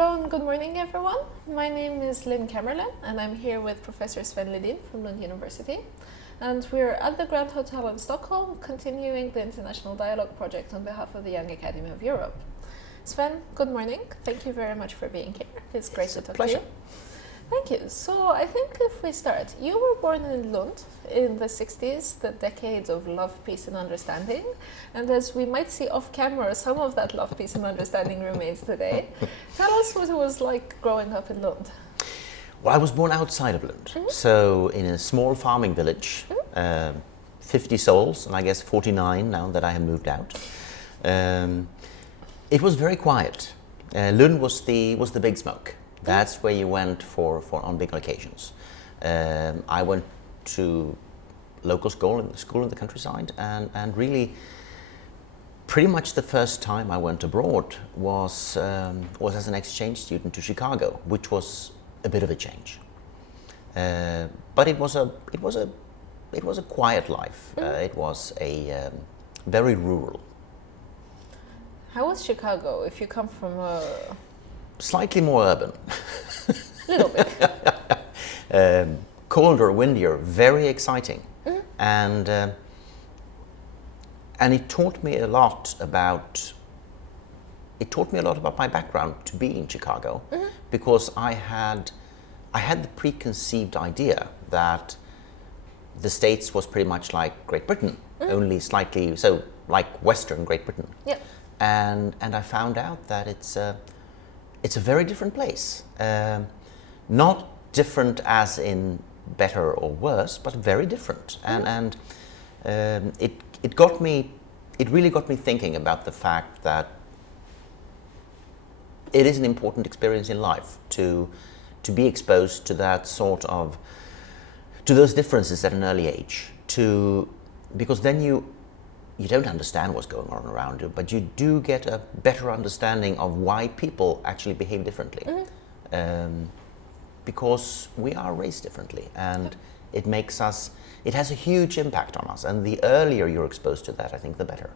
Hello and good morning, everyone. My name is Lynn Camerlin, and I'm here with Professor Sven Lidin from Lund University. And we're at the Grand Hotel in Stockholm, continuing the International Dialogue Project on behalf of the Young Academy of Europe. Sven, good morning. Thank you very much for being here. It's great to talk to you. Thank you. So I think if we start, you were born in Lund in the 60s, the decades of love, peace and understanding. And as we might see off camera, some of that love, peace and understanding remains today. Tell us what it was like growing up in Lund. Well, I was born outside of Lund, so in a small farming village, 50 souls, and I guess 49 now that I have moved out. It was very quiet. Lund was the big smoke. That's where you went for on big occasions. I went to local school in the countryside, and really, pretty much the first time I went abroad was as an exchange student to Chicago, which was a bit of a change. But it was a quiet life. It was a very rural. How was Chicago? If you come from a slightly more urban. Little bit. Colder, windier, very exciting. And it taught me a lot about my background to be in Chicago, because I had the preconceived idea that the States was pretty much like Great Britain, only slightly so like Western Great Britain. Yep. And I found out that it's a very different place. Not different as in better or worse, but very different. And it really got me thinking about the fact that it is an important experience in life to be exposed to that sort of, to those differences at an early age, because then you don't understand what's going on around you, but you do get a better understanding of why people actually behave differently. Because we are raised differently, and it has a huge impact on us, and the earlier you're exposed to that, I think the better.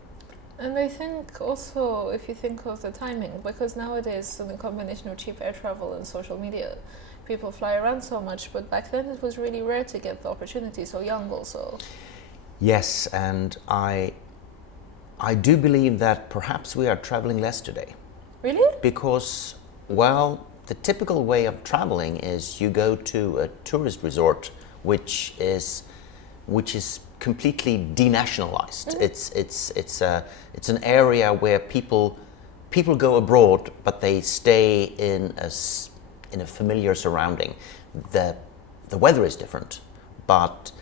And I think also, if you think of the timing, because nowadays, in the combination of cheap air travel and social media, people fly around so much, but back then it was really rare to get the opportunity so young also. Yes, and I do believe that perhaps we are traveling less today. Really? Because, well, the typical way of traveling is you go to a tourist resort, which is completely denationalized. It's an area where people go abroad, but they stay in a familiar surrounding. The weather is different, but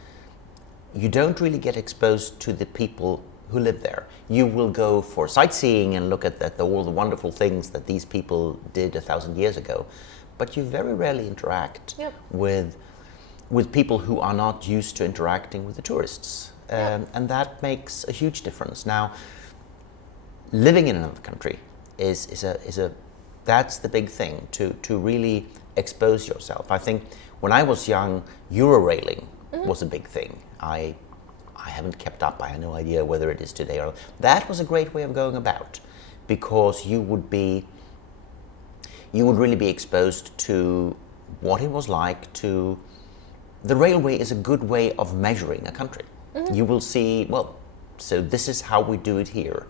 you don't really get exposed to the people who live there. You will go for sightseeing and look at all the wonderful things that these people did 1,000 years ago, but you very rarely interact with people who are not used to interacting with the tourists, and that makes a huge difference. Now, living in another country that's the big thing, to really expose yourself. I think when I was young, Eurorailing was a big thing. I haven't kept up. I have no idea whether it is today or that was a great way of going about, because you would really be exposed to what it was like to. The railway is a good way of measuring a country. You will see, well, so this is how we do it here.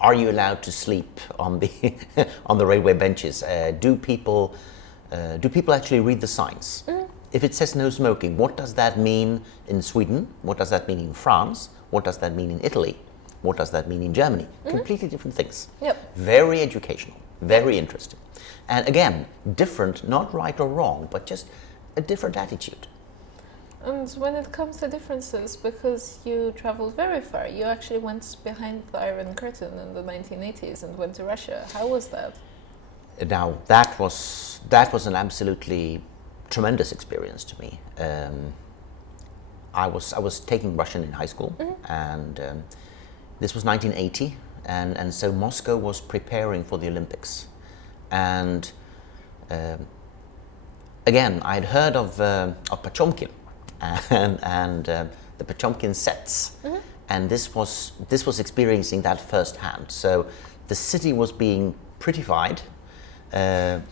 Are you allowed to sleep on the on the railway benches? Do people actually read the signs? If it says no smoking, what does that mean in Sweden? What does that mean in France? What does that mean in Italy? What does that mean in Germany? Completely different things. Yep. Very educational, very interesting. And again, different, not right or wrong, but just a different attitude. And when it comes to differences, because you traveled very far, you actually went behind the Iron Curtain in the 1980s and went to Russia. How was that? Now, that was an absolutely tremendous experience to me. I was taking Russian in high school, and this was 1980, and so Moscow was preparing for the Olympics, and again I'd heard of Potemkin and the Potemkin sets, and this was experiencing that firsthand. So the city was being prettified. all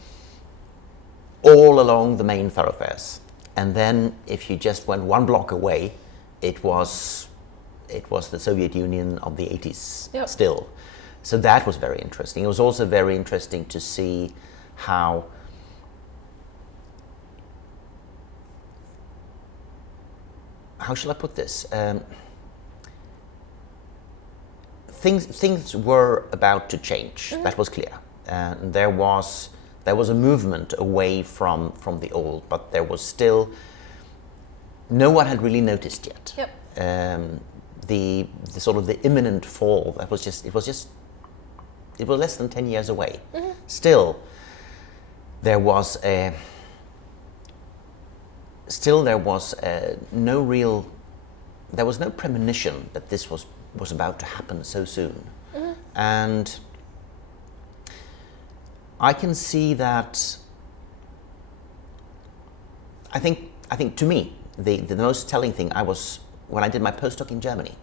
along the main thoroughfares. And then if you just went one block away, it was the Soviet Union of the 80s still. So that was very interesting. It was also very interesting to see how shall I put this? Things were about to change. That was clear. There was a movement away from the old, but there was still no one had really noticed yet. The sort of the imminent fall. It was less than 10 years away. Still, there was no premonition that this was about to happen so soon. And I can see that. I think to me the most telling thing was when I did my postdoc in Germany.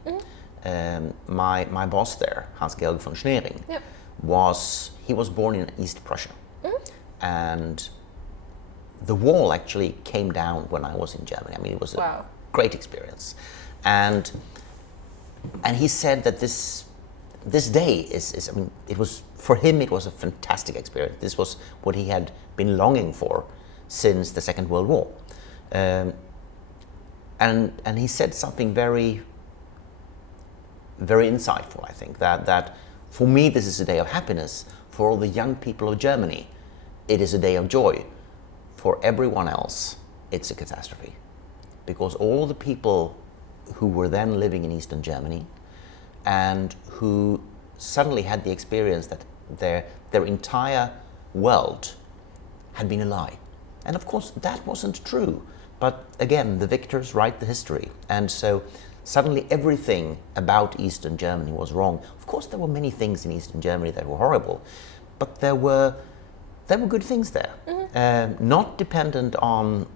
My boss there, Hans-Georg von Schneering, was born in East Prussia, and the wall actually came down when I was in Germany. I mean, it was a great experience, and he said that this day is I mean, it was for him. It was a fantastic experience. This was what he had been longing for since the Second World War, and he said something very, very insightful. I think that for me this is a day of happiness. For all the young people of Germany, it is a day of joy. For everyone else, it's a catastrophe, because all the people who were then living in Eastern Germany and who suddenly had the experience that their entire world had been a lie. And of course that wasn't true, but again, the victors write the history, and so suddenly everything about Eastern Germany was wrong. Of course there were many things in Eastern Germany that were horrible, but there were good things there, not dependent on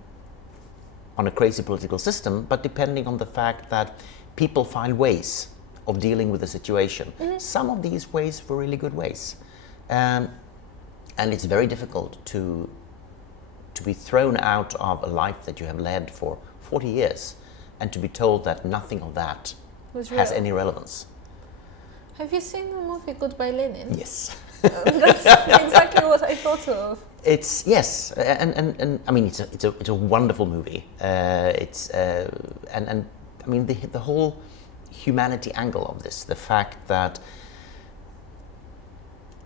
a crazy political system, but depending on the fact that people find ways of dealing with the situation. Some of these ways were really good ways, and it's very difficult to be thrown out of a life that you have led for 40 years and to be told that nothing of that has any relevance. Have you seen the movie Goodbye Lenin? Yes. That's exactly what I thought of. It's and I mean it's a wonderful movie. And I mean the whole humanity angle of this, the fact that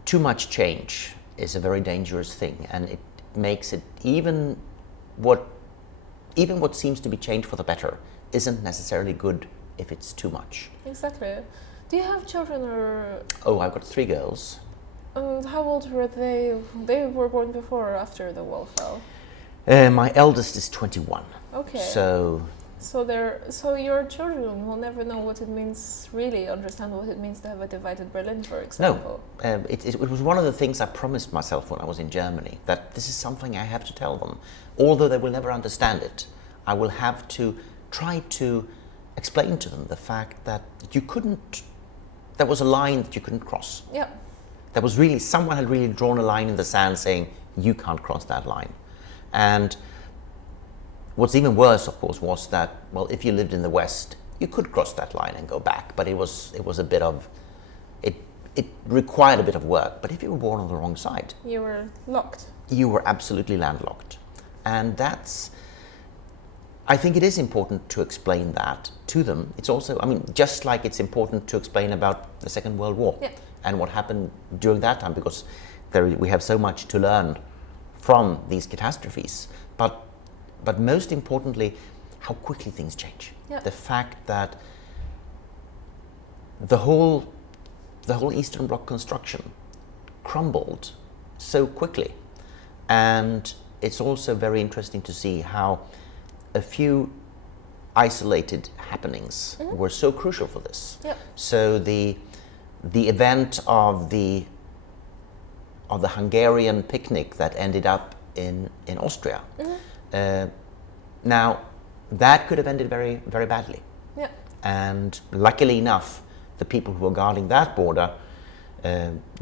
too much change is a very dangerous thing, and it makes it even what seems to be change for the better isn't necessarily good if it's too much. Exactly. Do you have children or? Oh, I've got 3 girls. And how old were they? They were born before or after the wall fell? My eldest is 21. Okay. So your children will never know what it means, really understand what it means to have a divided Berlin, for example. No, it was one of the things I promised myself when I was in Germany, that this is something I have to tell them. Although they will never understand it, I will have to try to explain to them the fact that there was a line that you couldn't cross. Yeah. There was really, someone had really drawn a line in the sand saying, you can't cross that line. And what's even worse, of course, was that, well, if you lived in the West, you could cross that line and go back, but it was a bit of, it required a bit of work. But if you were born on the wrong side, you were locked. You were absolutely landlocked. And I think it is important to explain that to them. It's also, I mean, just like it's important to explain about the Second World War and what happened during that time, because we have so much to learn from these catastrophes. But most importantly, how quickly things change. Yeah. The fact that the whole Eastern Bloc construction crumbled so quickly. And it's also very interesting to see how a few isolated happenings were so crucial for this. Yeah. So the event of the Hungarian picnic that ended up in Austria. Now, that could have ended very, very badly. Yeah. And luckily enough, the people who were guarding that border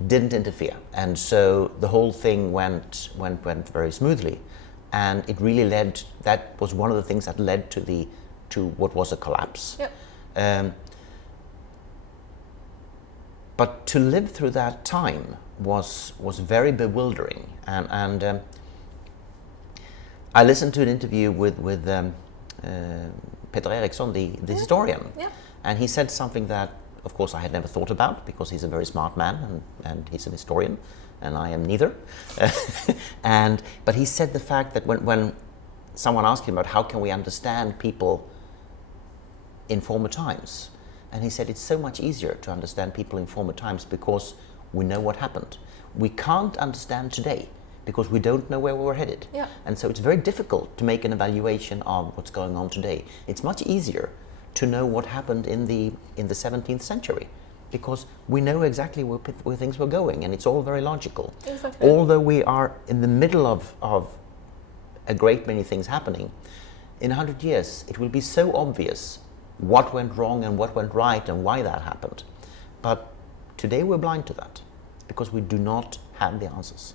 didn't interfere, and so the whole thing went very smoothly, and it really led. That was one of the things that led to what was a collapse. Yep. But to live through that time was very bewildering, and I listened to an interview with Peter Eriksson, the historian, Yeah. and he said something that, of course, I had never thought about, because he's a very smart man and he's an historian, and I am neither. But he said the fact that when someone asked him about how can we understand people in former times, and he said it's so much easier to understand people in former times because we know what happened. We can't understand today because we don't know where we're headed. Yeah. And so it's very difficult to make an evaluation of what's going on today. It's much easier to know what happened in the 17th century, because we know exactly where things were going, and it's all very logical. Exactly. Although we are in the middle of a great many things happening, in 100 years it will be so obvious what went wrong and what went right and why that happened. But today we're blind to that because we do not have the answers.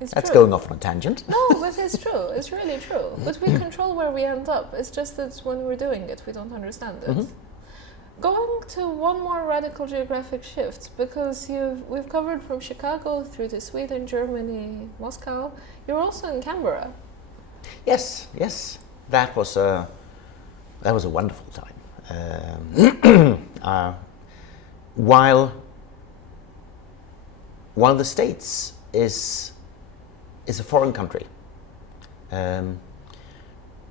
That's true. going off on a tangent. No, but it's true. It's really true. But we control where we end up. It's just that when we're doing it, we don't understand it. Mm-hmm. Going to one more radical geographic shift, because we've covered from Chicago through to Sweden, Germany, Moscow. You're also in Canberra. Yes. That was a wonderful time. While the States is a foreign country, to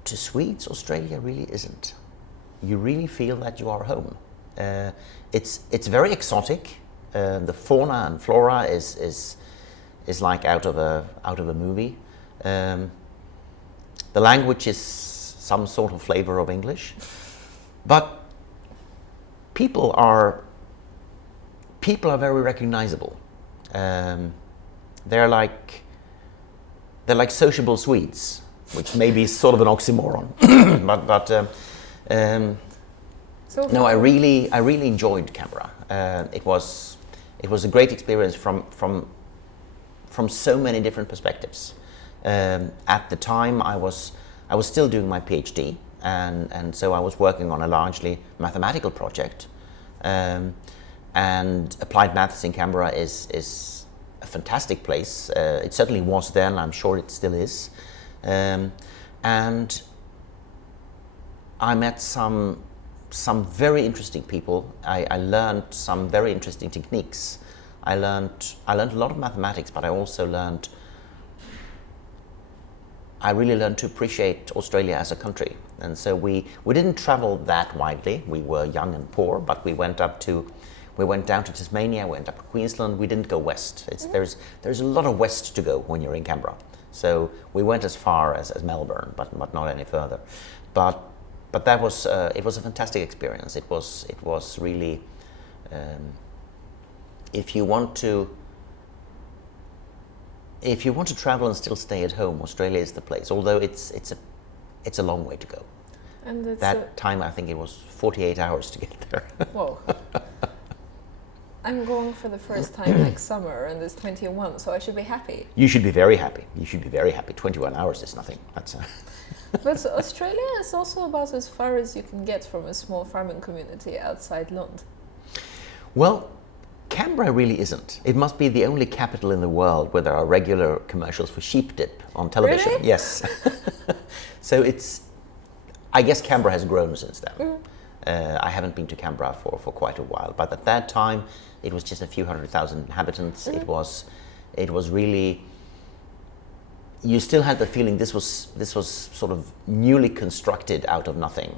Swedes, Australia really isn't. You really feel that you are home. It's very exotic. The fauna and flora is like out of a movie. The language is some sort of flavor of English, but people are very recognizable. They're like sociable Swedes, which may be sort of an oxymoron. No, I really enjoyed Canberra. It was a great experience from so many different perspectives. At the time, I was still doing my PhD, and so I was working on a largely mathematical project. And applied maths in Canberra is a fantastic place. It certainly was then. I'm sure it still is. And I met some very interesting people. I learned some very interesting techniques. I learned a lot of mathematics, but I also I really learned to appreciate Australia as a country. And so we didn't travel that widely. We were young and poor, but we went down to Tasmania, went up to Queensland. We didn't go west. There's a lot of west to go when you're in Canberra. So we went as far as Melbourne, but not any further. But that was it was a fantastic experience. It was really if you want to travel and still stay at home, Australia is the place. Although it's a long way to go. And that time, I think it was 48 hours to get there. Whoa. I'm going for the first time next summer, and it's 21, so I should be happy. You should be very happy. 21 hours is nothing. But Australia is also about as far as you can get from a small farming community outside Lund. Well, Canberra really isn't. It must be the only capital in the world where there are regular commercials for sheep dip on television. Really? Yes. So I guess Canberra has grown since then. Mm. I haven't been to Canberra for quite a while, but at that time it was just a few 100,000 inhabitants. Mm. It was really, you still had the feeling this was sort of newly constructed out of nothing.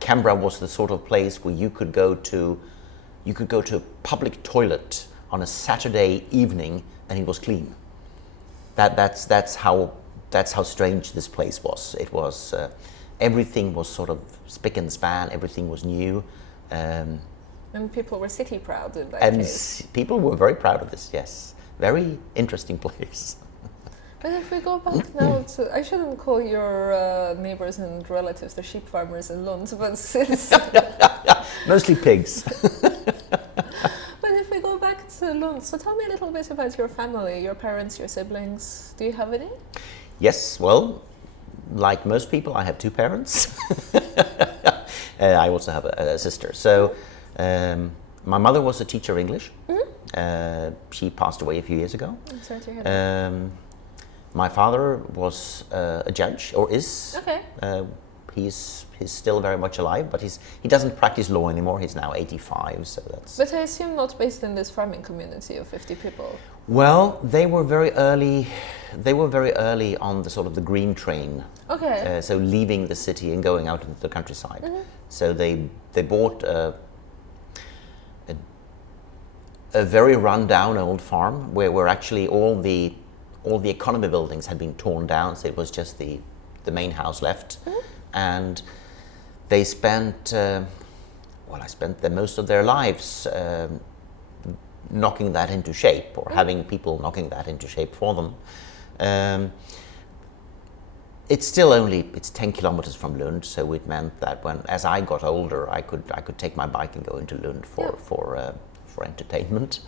Canberra was the sort of place where you could go to a public toilet on a Saturday evening and it was clean. That's how strange this place was. It was everything was sort of spick and span. Everything was new. And people were city proud in that case. And people were very proud of this. Yes, very interesting place. But if we go back now to, I shouldn't call your neighbors and relatives the sheep farmers in Lund, but since mostly pigs. to Lund. So tell me a little bit about your family, your parents, your siblings. Do you have any? Yes, well, like most people, I have two parents. I also have a sister. So my mother was a teacher of English. She passed away a few years ago. I'm sorry to hear that. My father was a judge, or is. Okay. He's still very much alive, but he doesn't practice law anymore. He's now 85, so that's... But I assume not based in this farming community of 50 people. Well, they were very early. They were very early on the sort of the green train. Okay. So leaving the city and going out into the countryside. So they bought a very run-down old farm where actually all the economy buildings had been torn down. So it was just the main house left, and they spent I spent most of their lives knocking that into shape, or having people knocking that into shape for them. It's 10 kilometers from Lund, so it meant that as I got older, I could take my bike and go into Lund for entertainment.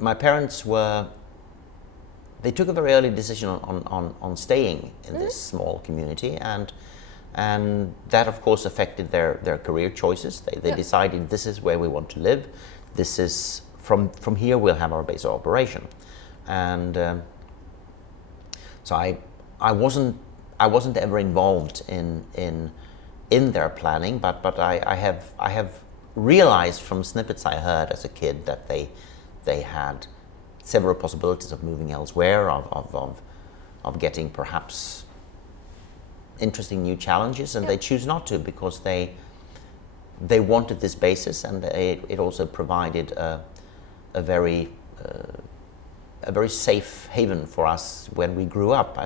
My parents they took a very early decision on staying in this small community, and that of course affected their career choices. They decided, this is where we want to live. This is from here we'll have our base of operation, and so I wasn't ever involved in their planning, but I have realized from snippets I heard as a kid that they had several possibilities of moving elsewhere, of getting perhaps interesting new challenges, and they choose not to because they wanted this basis, and it also provided a very safe haven for us when we grew up.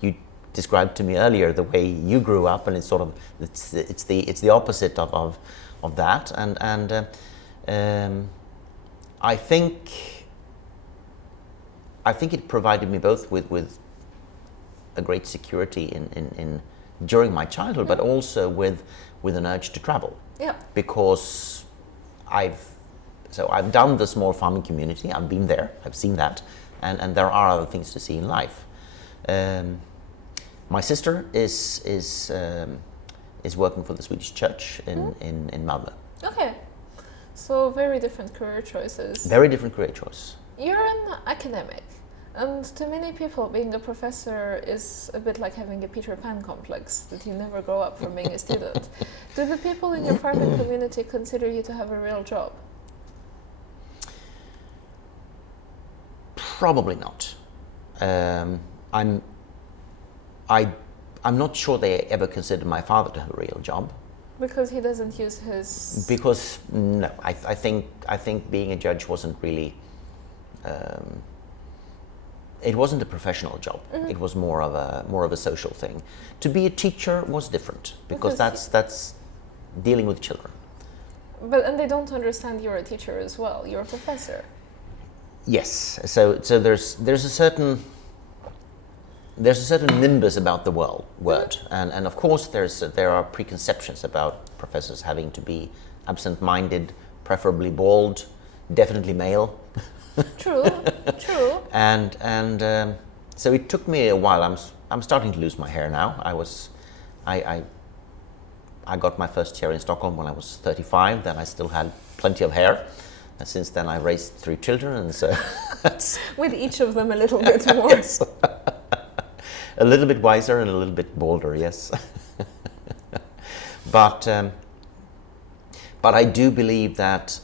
You described to me earlier the way you grew up, and it's sort of it's the opposite of that, and I think it provided me both with a great security in during my childhood, but also with an urge to travel. Yeah. Because I've done the small farming community. I've been there. I've seen that, and there are other things to see in life. My sister is working for the Swedish church in Malmö. Okay. So very different career choices. Very different career choice. You're an academic, and to many people being a professor is a bit like having a Peter Pan complex, that you never grow up from being a student. Do the people in your farming community consider you to have a real job? Probably not. I'm not sure they ever considered my father to have a real job. Because he doesn't use his... Because no, I think being a judge wasn't really... it wasn't a professional job. It was more of a social thing. To be a teacher was different because that's dealing with children. And they don't understand you're a teacher as well. You're a professor. Yes. So there's a certain nimbus about the word, and of course there are preconceptions about professors having to be absent-minded, preferably bald, definitely male. True. And so it took me a while. I'm starting to lose my hair now. I got my first chair in Stockholm when I was 35. Then I still had plenty of hair. And since then I've raised 3 children, and so that's with each of them a little bit more. Yes. A little bit wiser and a little bit bolder, yes. But I do believe that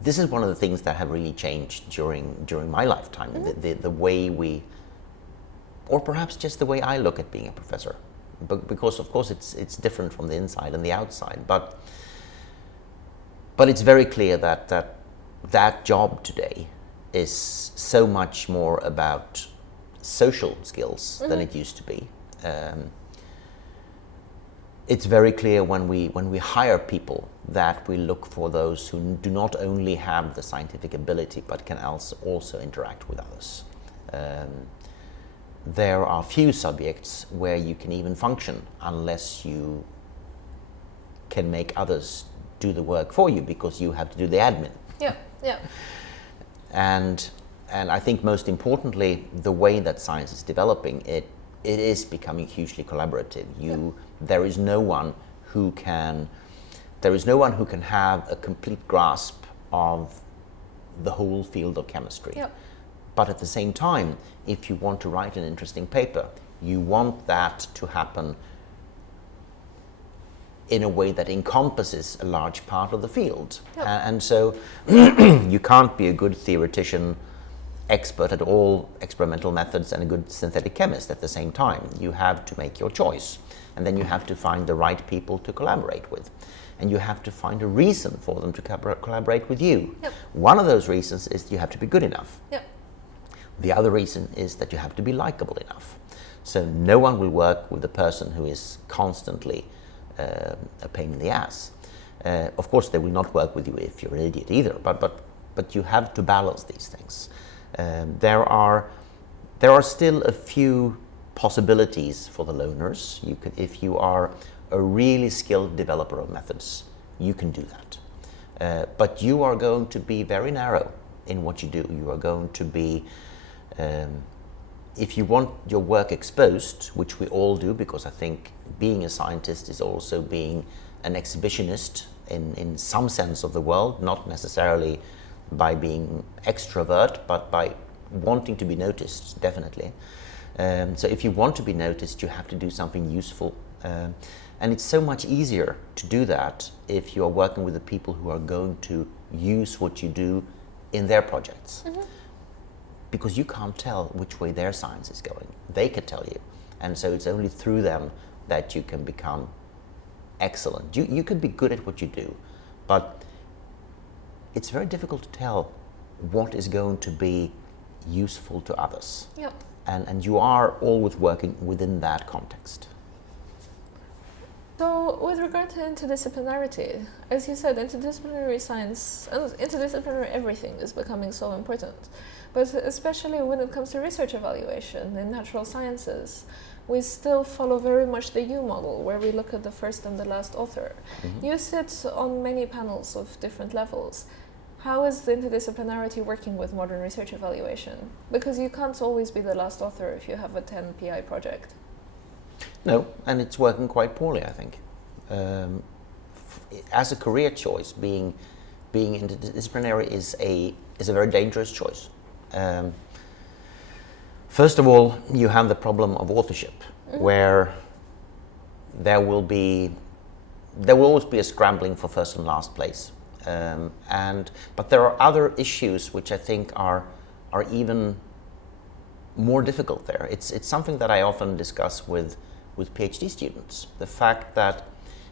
this is one of the things that have really changed during my lifetime. The way we, or perhaps just the way I look at being a professor, because of course it's different from the inside and the outside. But it's very clear that job today is so much more about social skills than it used to be. It's very clear when we hire people that we look for those who do not only have the scientific ability but can also interact with others. There are few subjects where you can even function unless you can make others do the work for you because you have to do the admin. Yeah, yeah. And I think most importantly, the way that science is developing, it is becoming hugely collaborative. There is no one who can have a complete grasp of the whole field of chemistry. Yep. But at the same time, if you want to write an interesting paper, you want that to happen in a way that encompasses a large part of the field. Yep. And so you can't be a good theoretician, expert at all experimental methods, and a good synthetic chemist at the same time. You have to make your choice, and then you have to find the right people to collaborate with, and you have to find a reason for them to collaborate with you. Yep. One of those reasons is you have to be good enough. Yep. The other reason is that you have to be likable enough. So no one will work with a person who is constantly a pain in the ass. Of course, they will not work with you if you're an idiot either, but you have to balance these things. There are still a few possibilities for the loners. If you are a really skilled developer of methods, you can do that. But you are going to be very narrow in what you do. You are going to be, if you want your work exposed, which we all do, because I think being a scientist is also being an exhibitionist in some sense of the world, not necessarily by being extrovert, but by wanting to be noticed, definitely. So if you want to be noticed, you have to do something useful. And it's so much easier to do that if you are working with the people who are going to use what you do in their projects. Mm-hmm. Because you can't tell which way their science is going. They can tell you. And so it's only through them that you can become excellent. You can be good at what you do, but it's very difficult to tell what is going to be useful to others. Yep. And you are always working within that context. So with regard to interdisciplinarity, as you said, interdisciplinary science and interdisciplinary everything is becoming so important. But especially when it comes to research evaluation in natural sciences, we still follow very much the U model, where we look at the first and the last author. Mm-hmm. You sit on many panels of different levels. How is the interdisciplinarity working with modern research evaluation? Because you can't always be the last author if you have a 10 PI project. No, and it's working quite poorly, I think. As a career choice, being interdisciplinary is a very dangerous choice. First of all, you have the problem of authorship, mm-hmm. where there will always be a scrambling for first and last place. But there are other issues which I think are even more difficult there. It's something that I often discuss with PhD students. The fact that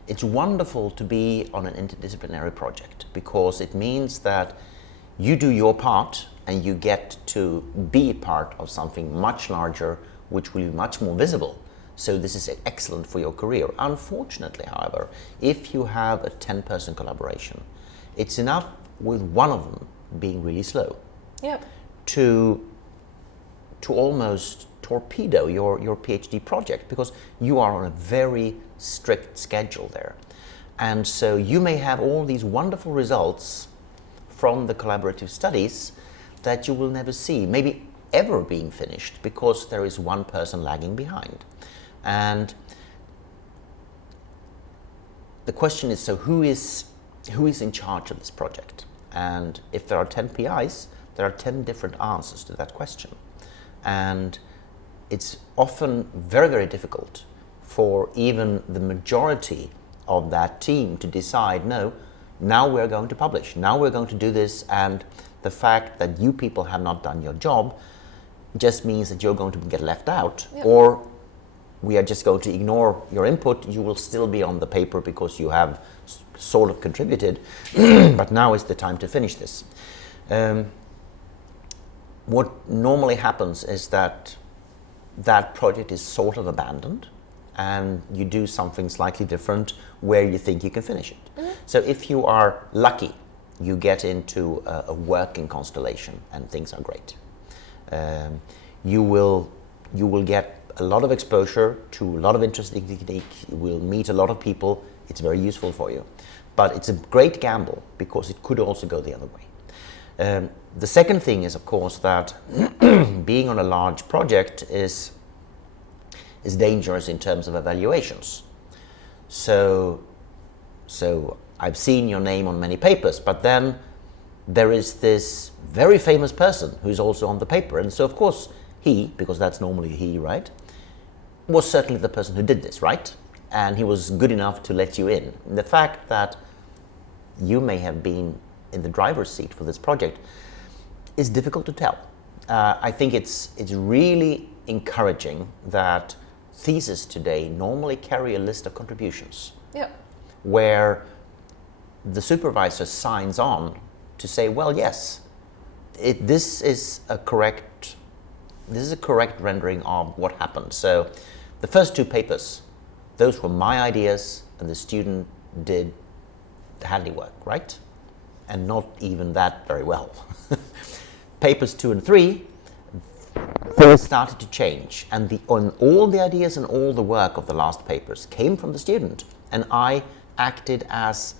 it's wonderful to be on an interdisciplinary project, because it means that you do your part and you get to be part of something much larger, which will be much more visible. So this is excellent for your career. Unfortunately, however, if you have a 10-person collaboration, it's enough with one of them being really slow. Yep. to almost torpedo your PhD project, because you are on a very strict schedule there. And so you may have all these wonderful results from the collaborative studies that you will never see, maybe ever being finished, because there is one person lagging behind. And the question is, so who is in charge of this project? And if there are 10 PIs, there are 10 different answers to that question. And it's often very, very difficult for even the majority of that team to decide, no, now we're going to publish, now we're going to do this, and the fact that you people have not done your job just means that you're going to get left out. Yep. Or we are just going to ignore your input. You will still be on the paper because you have sort of contributed, but now is the time to finish this. What normally happens is that project is sort of abandoned, and you do something slightly different where you think you can finish it. Mm-hmm. So if you are lucky, you get into a working constellation and things are great. You will get a lot of exposure to a lot of interesting technique. You will meet a lot of people. It's very useful for you. But it's a great gamble because it could also go the other way. The second thing is, of course, that being on a large project is dangerous in terms of evaluations. So I've seen your name on many papers, but then there is this very famous person who's also on the paper. And so, of course, he, because that's normally he, right, was certainly the person who did this, right? And he was good enough to let you in. And the fact that you may have been in the driver's seat for this project is difficult to tell. I think it's really encouraging that theses today normally carry a list of contributions. Yeah. Where the supervisor signs on to say, well, yes, this is a correct rendering of what happened. So the first two papers, those were my ideas, and the student did the handiwork, right? And not even that very well. Papers 2 and 3, things started to change, and all the ideas and all the work of the last papers came from the student, and I acted as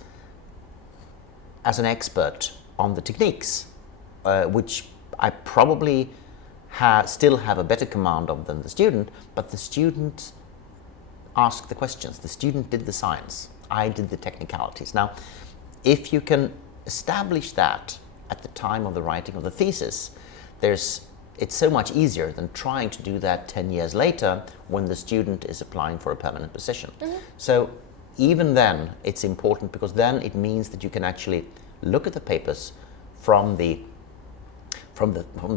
an expert on the techniques, which I probably still have a better command of than the student, but the student asked the questions. The student did the science. I did the technicalities. Now, if you can establish that at the time of the writing of the thesis, it's so much easier than trying to do that 10 years later when the student is applying for a permanent position. Mm-hmm. So even then, it's important because then it means that you can actually look at the papers from the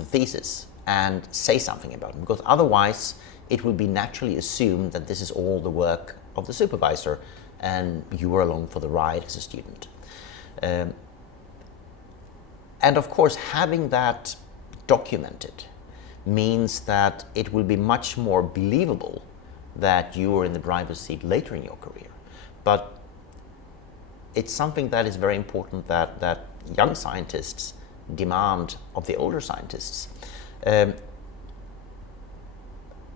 thesis and say something about them, because otherwise it will be naturally assumed that this is all the work of the supervisor and you were along for the ride as a student. And of course, having that documented means that it will be much more believable that you were in the driver's seat later in your career. But it's something that is very important that young scientists demand of the older scientists. And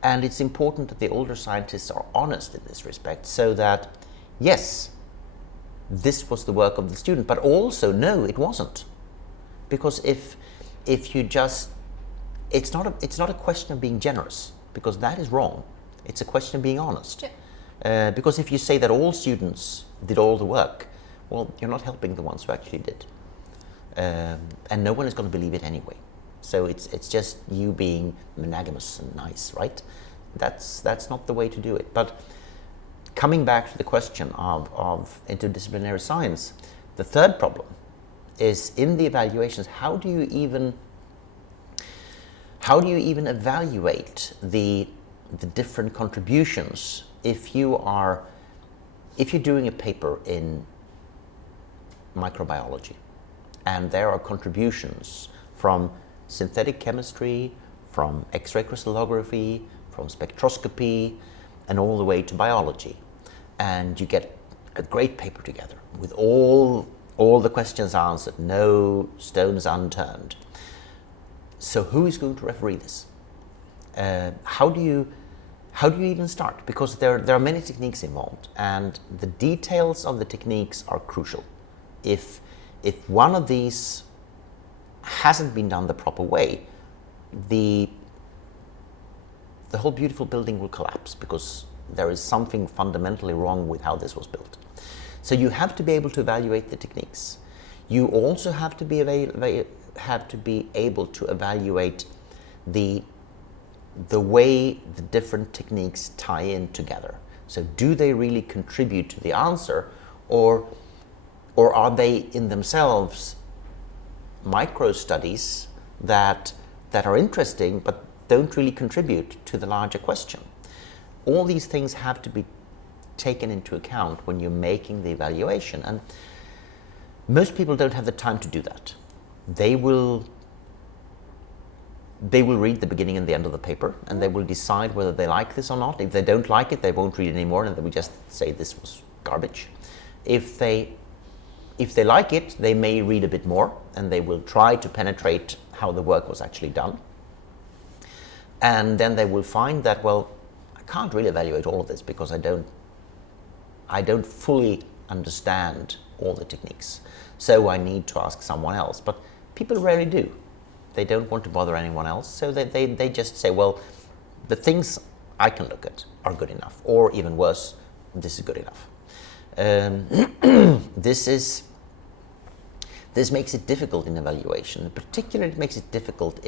it's important that the older scientists are honest in this respect, so that, yes, this was the work of the student, but also, no, it wasn't. Because if you just, it's not a question of being generous, because that is wrong. It's a question of being honest. Yeah. Because if you say that all students did all the work, well, you're not helping the ones who actually did. And no one is going to believe it anyway. So it's just you being monogamous and nice, right? That's not the way to do it. But coming back to the question of interdisciplinary science, the third problem is in the evaluations, how do you even evaluate the different contributions if you're doing a paper in microbiology and there are contributions from synthetic chemistry, from X-ray crystallography, from spectroscopy, and all the way to biology, and you get a great paper together with all the questions answered, no stones unturned. So who is going to referee this? How do you even start? Because there are many techniques involved, and the details of the techniques are crucial. If one of these hasn't been done the proper way, the whole beautiful building will collapse because there is something fundamentally wrong with how this was built. So you have to be able to evaluate the techniques. You also have to be able to evaluate the way the different techniques tie in together. So do they really contribute to the answer, or are they in themselves micro studies that are interesting but don't really contribute to the larger question? All these things have to be taken into account when you're making the evaluation, and most people don't have the time to do that. They will read the beginning and the end of the paper, and they will decide whether they like this or not. If they don't like it, they won't read it anymore, and they will just say this was garbage. If they like it, they may read a bit more, and they will try to penetrate how the work was actually done. And then they will find that, well, can't really evaluate all of this because I don't fully understand all the techniques. So I need to ask someone else. But people rarely do. They don't want to bother anyone else. So they just say, well, the things I can look at are good enough. Or even worse, this is good enough. This makes it difficult in evaluation. Particularly it makes it difficult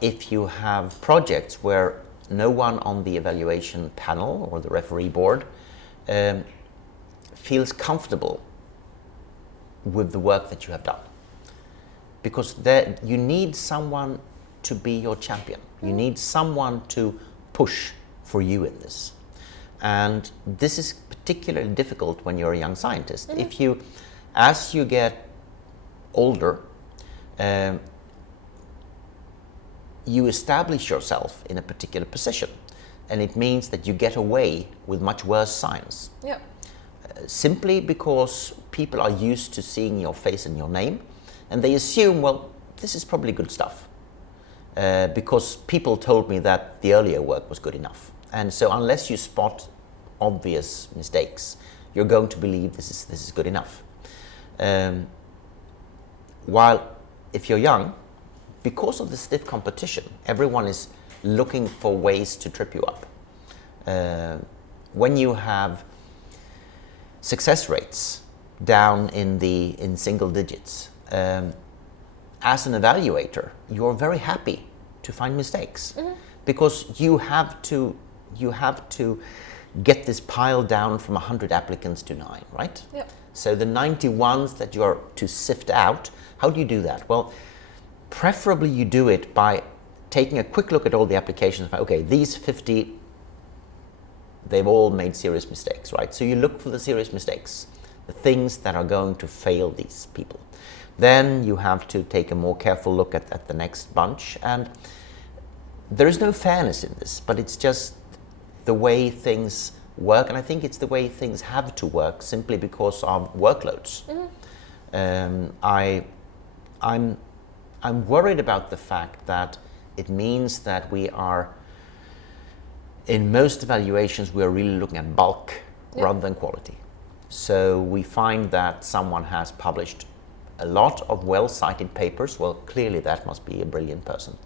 if you have projects where no one on the evaluation panel or the referee board feels comfortable with the work that you have done. Because you need someone to be your champion. You need someone to push for you in this. And this is particularly difficult when you're a young scientist. If you, as you get older, you establish yourself in a particular position, and it means that you get away with much worse science. Yeah. Simply because people are used to seeing your face and your name, and they assume, well, this is probably good stuff, because people told me that the earlier work was good enough. And so unless you spot obvious mistakes, you're going to believe this is good enough. While if you're young, because of the stiff competition, everyone is looking for ways to trip you up. When you have success rates down in single digits, as an evaluator, you're very happy to find mistakes, because you have to get this pile down from 100 applicants to 9, right? Yeah. So the 91s that you are to sift out, how do you do that? Well, preferably you do it by taking a quick look at all the applications. Okay, these 50, they've all made serious mistakes, right? So you look for the serious mistakes, the things that are going to fail these people. Then you have to take a more careful look at the next bunch. And there is no fairness in this, but it's just the way things work. And I think it's the way things have to work simply because of workloads. I'm worried about the fact that it means that we are, in most evaluations, we are really looking at bulk rather than quality. So we find that someone has published a lot of well-cited papers. Well, clearly that must be a brilliant person.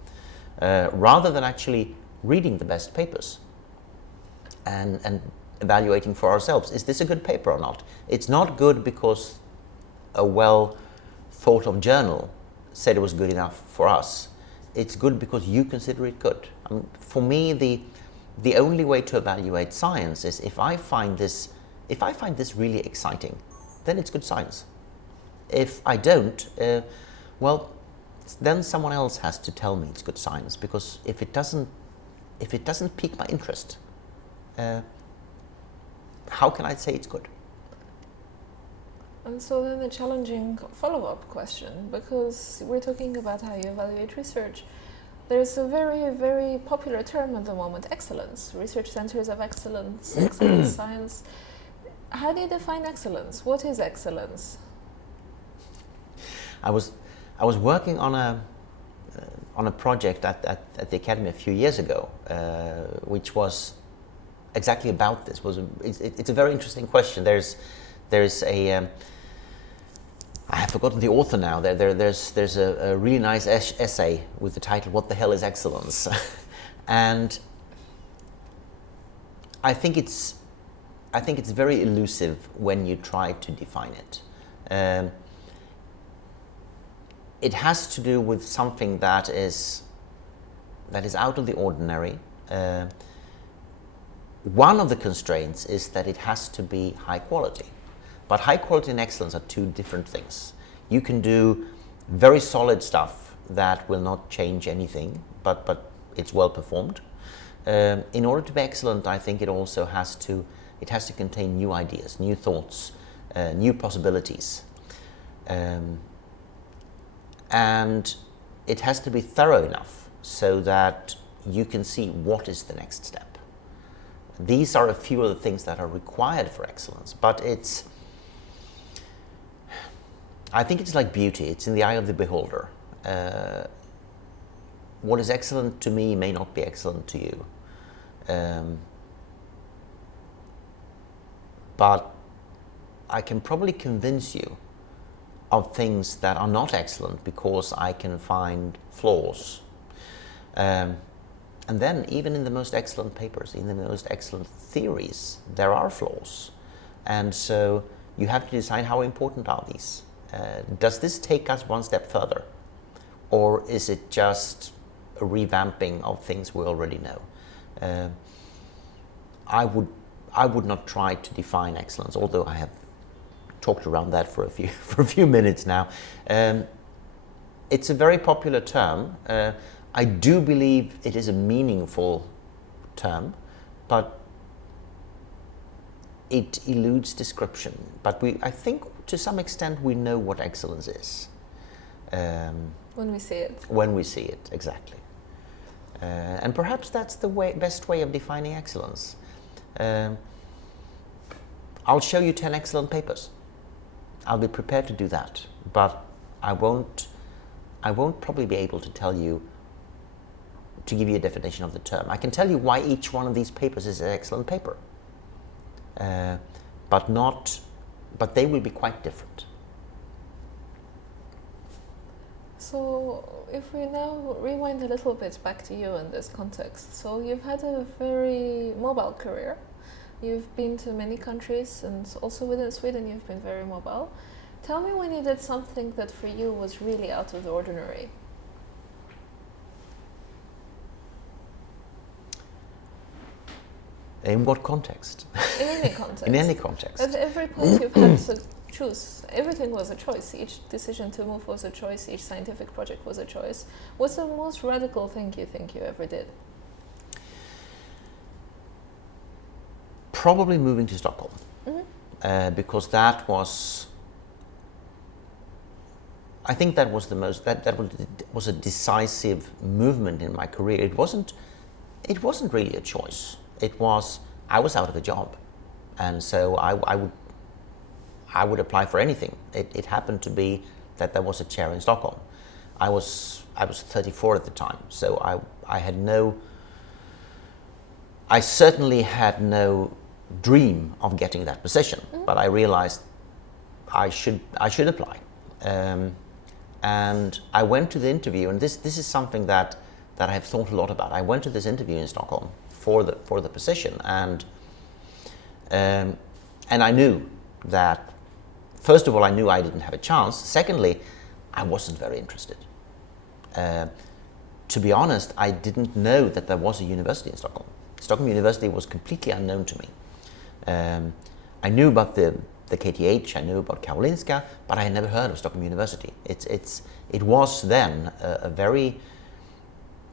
Rather than actually reading the best papers and evaluating for ourselves, is this a good paper or not? It's not good because a well-thought-of journal said it was good enough for us. It's good because you consider it good. I mean, for me, the only way to evaluate science is if I find this really exciting, then it's good science. If I don't, well, then someone else has to tell me it's good science, because if it doesn't pique my interest, how can I say it's good? And so then a challenging follow-up question, because we're talking about how you evaluate research. There's a very, very popular term at the moment, excellence. Research centers of excellence, excellence science. How do you define excellence? What is excellence? I was working on a project at the Academy a few years ago, which was exactly about this. It's a very interesting question. There's a I have forgotten the author now. There's a really nice essay with the title "What the hell is excellence?" And I think it's very elusive when you try to define it. It has to do with something that is out of the ordinary. One of the constraints is that it has to be high quality. But high quality and excellence are two different things. You can do very solid stuff that will not change anything, but it's well performed. In order to be excellent, I think it also has to contain new ideas, new thoughts, new possibilities. And it has to be thorough enough so that you can see what is the next step. These are a few of the things that are required for excellence, but I think it's like beauty. It's in the eye of the beholder. What is excellent to me may not be excellent to you. But I can probably convince you of things that are not excellent because I can find flaws. And then even in the most excellent papers, in the most excellent theories, there are flaws. And so you have to decide, how important are these? Does this take us one step further? Or is it just a revamping of things we already know? I would not try to define excellence, although I have talked around that for a few minutes now. It's a very popular term. I do believe it is a meaningful term, but it eludes description. But I think to some extent we know what excellence is. When we see it. When we see it, exactly. And perhaps that's the best way of defining excellence. I'll show you 10 excellent papers. I'll be prepared to do that, but I won't probably be able to give you a definition of the term. I can tell you why each one of these papers is an excellent paper, but they will be quite different. So if we now rewind a little bit back to you in this context, so you've had a very mobile career. You've been to many countries, and also within Sweden you've been very mobile. Tell me when you did something that for you was really out of the ordinary. In what context? In any context. In any context. At every point you've had to choose. Everything was a choice. Each decision to move was a choice. Each scientific project was a choice. What's the most radical thing you think you ever did? Probably moving to Stockholm, because that was, I think that was the most, that was a decisive movement in my career. It wasn't really a choice. It was, I was out of a job, and so I would apply for anything. It happened to be that there was a chair in Stockholm. I was 34 at the time, so I certainly had no dream of getting that position, but I realized I should apply, and I went to the interview. And this is something that I have thought a lot about. I went to this interview in Stockholm for the position, and I knew that, first of all, I knew I didn't have a chance. Secondly, I wasn't very interested. To be honest, I didn't know that there was a university in Stockholm. Stockholm University was completely unknown to me. I knew about the KTH, I knew about Karolinska, but I had never heard of Stockholm University. It was then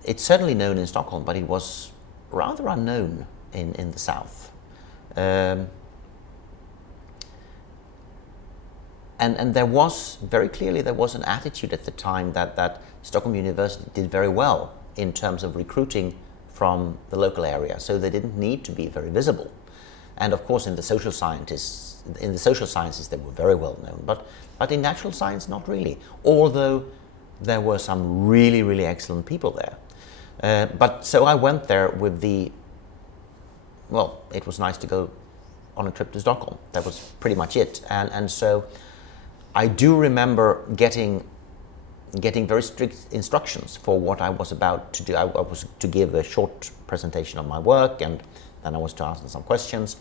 it's certainly known in Stockholm, but it was rather unknown in the south. And there was, very clearly, there was an attitude at the time that Stockholm University did very well in terms of recruiting from the local area, so they didn't need to be very visible. And of course, in the social sciences, they were very well known, but in natural science, not really. Although there were some really, really excellent people there. But so I went there with it was nice to go on a trip to Stockholm. That was pretty much it. And so I do remember getting very strict instructions for what I was about to do. I was to give a short presentation of my work, and then I was to answer some questions.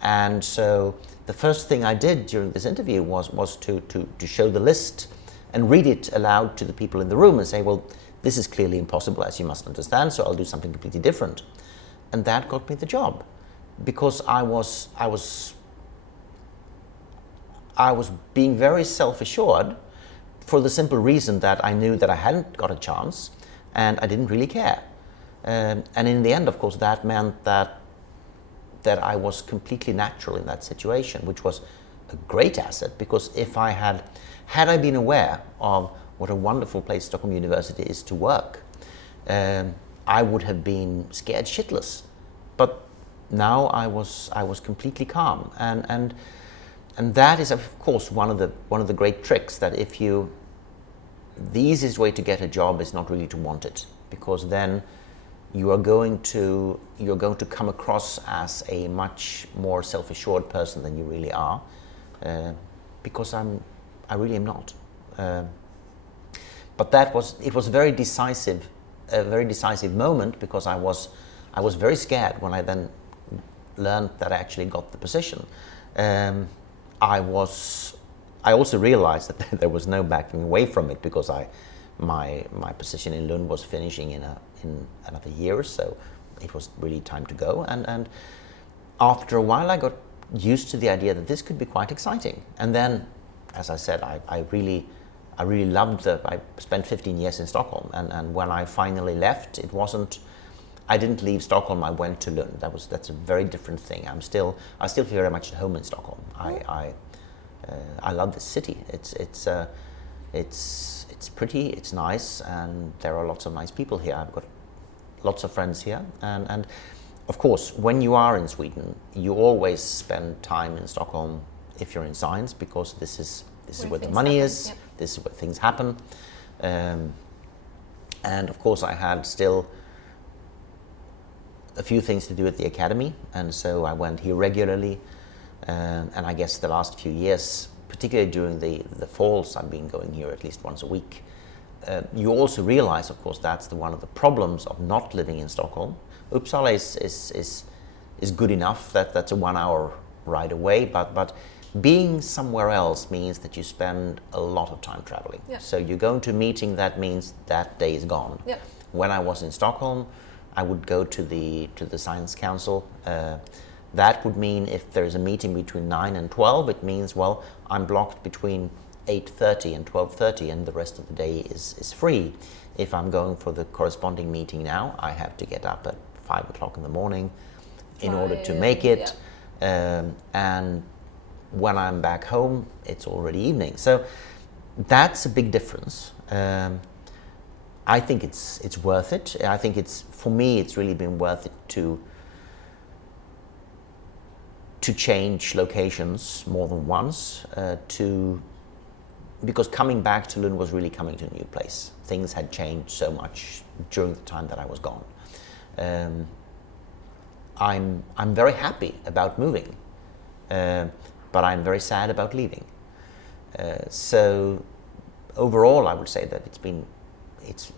And so the first thing I did during this interview was to show the list and read it aloud to the people in the room and say, well, this is clearly impossible, as you must understand, so I'll do something completely different. And that got me the job, because I was being very self-assured, for the simple reason that I knew that I hadn't got a chance and I didn't really care. And in the end, of course, that meant that I was completely natural in that situation, which was a great asset, because if I had I been aware of what a wonderful place Stockholm University is to work, I would have been scared shitless. But now I was completely calm, and that is, of course, one of the great tricks, that the easiest way to get a job is not really to want it, because then you're going to come across as a much more self-assured person than you really are, because I really am not. But it was very decisive, a very decisive moment, because I was very scared when I then learned that I actually got the position. I also realized that there was no backing away from it, because my position in Lund was finishing in another year, so it was really time to go. And after a while, I got used to the idea that this could be quite exciting. And then, as I said, I really loved I spent 15 years in Stockholm, and when I finally left, I didn't leave Stockholm, I went to Lund. That's a very different thing. I still feel very much at home in Stockholm. I love this city. It's pretty, it's nice, and there are lots of nice people here. I've got lots of friends here, and of course, when you are in Sweden, you always spend time in Stockholm if you're in science, because this is where the money is. Yep. This is where things happen, and of course, I had still a few things to do at the academy, and so I went here regularly. And I guess the last few years, particularly during the falls, I've been going here at least once a week. You also realize, of course, that's one of the problems of not living in Stockholm. Uppsala is good enough, that's a 1 hour ride away, but being somewhere else means that you spend a lot of time traveling. Yeah. So you go to a meeting, that means that day is gone. Yeah. When I was in Stockholm, I would go to the Science Council. That would mean if there's a meeting between 9 and 12, it means, well, I'm blocked between 8:30 and 12:30, and the rest of the day is free. If I'm going for the corresponding meeting now, I have to get up at 5 o'clock in the morning in order to make it. Yeah. And when I'm back home, it's already evening. So that's a big difference. I think it's worth it. I think for me, it's really been worth it to change locations more than once, because coming back to Lund was really coming to a new place. Things had changed so much during the time that I was gone. I'm very happy about moving, but I'm very sad about leaving. So overall, I would say that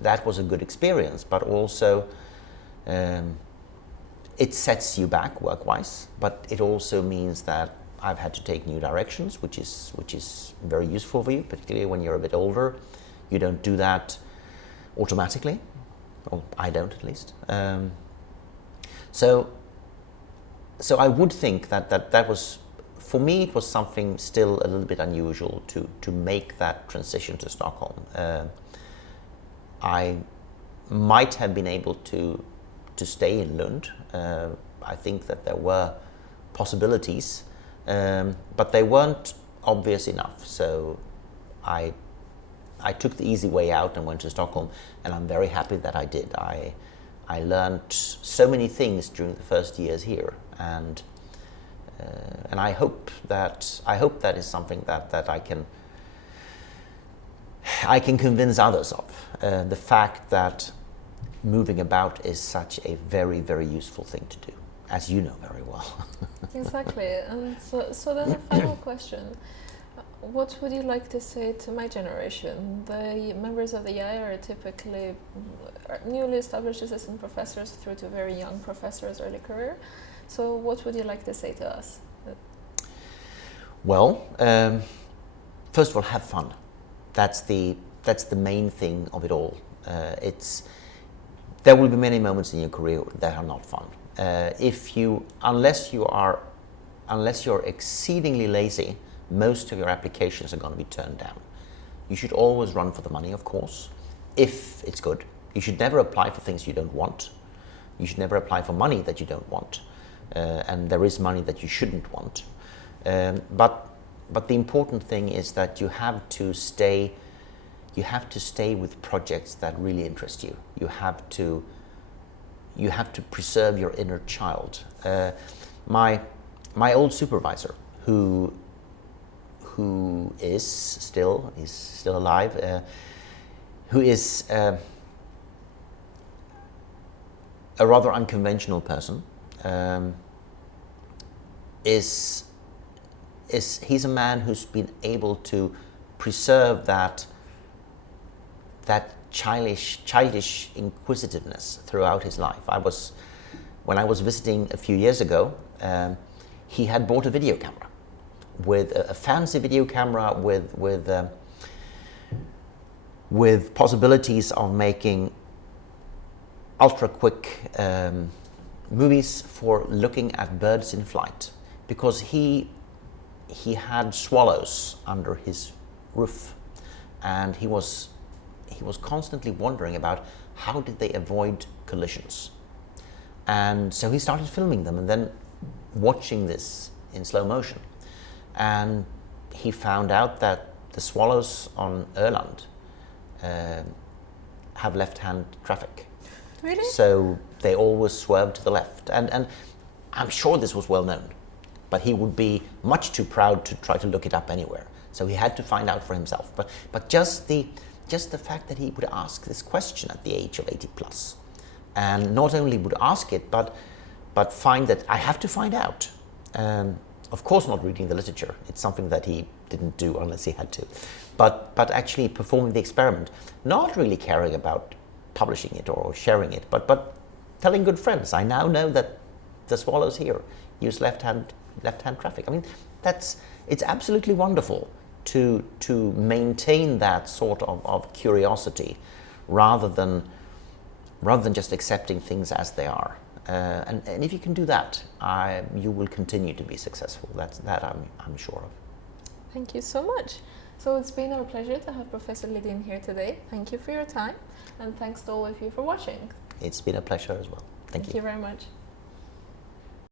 that was a good experience, but also it sets you back work-wise, but it also means that I've had to take new directions, which is very useful for you, particularly when you're a bit older. You don't do that automatically, or I don't at least. So I would think that was, for me, it was something still a little bit unusual to make that transition to Stockholm. I might have been able to stay in Lund. I think that there were possibilities, but they weren't obvious enough. So I took the easy way out and went to Stockholm, and I'm very happy that I did. I learned so many things during the first years here, and I hope that is something that I can convince others of. The fact that moving about is such a very, very useful thing to do, as you know very well. Exactly. And so then a final question. What would you like to say to my generation? The members of the YAI are typically newly established assistant professors through to very young professors early career. So what would you like to say to us? Well, first of all, have fun. That's the main thing of it all. There will be many moments in your career that are not fun. Unless you're exceedingly lazy, most of your applications are going to be turned down. You should always run for the money, of course, if it's good. You should never apply for things you don't want. You should never apply for money that you don't want. And there is money that you shouldn't want. But the important thing is that you have to stay with projects that really interest you. You have to preserve your inner child. My old supervisor, who is still alive, who is a rather unconventional person. He's a man who's been able to preserve that childish inquisitiveness throughout his life. When I was visiting a few years ago, he had bought a video camera, with a fancy video camera with possibilities of making ultra quick movies for looking at birds in flight, because he had swallows under his roof, and he was constantly wondering about how did they avoid collisions. And so he started filming them and then watching this in slow motion. And he found out that the swallows on Öland have left-hand traffic. Really? So they always swerve to the left. And I'm sure this was well known, but he would be much too proud to try to look it up anywhere. So he had to find out for himself. But just the fact that he would ask this question at the age of 80 plus, and not only would ask it, but find that I have to find out. Of course, not reading the literature. It's something that he didn't do unless he had to. But actually performing the experiment, not really caring about publishing it or sharing it, but telling good friends, I now know that the swallows here use left-hand traffic. I mean, it's absolutely wonderful to maintain that sort of curiosity rather than just accepting things as they are. And if you can do that, you will continue to be successful. That I'm sure of. Thank you so much. So it's been our pleasure to have Professor Lidin here today. Thank you for your time, and thanks to all of you for watching. It's been a pleasure as well. Thank you very much.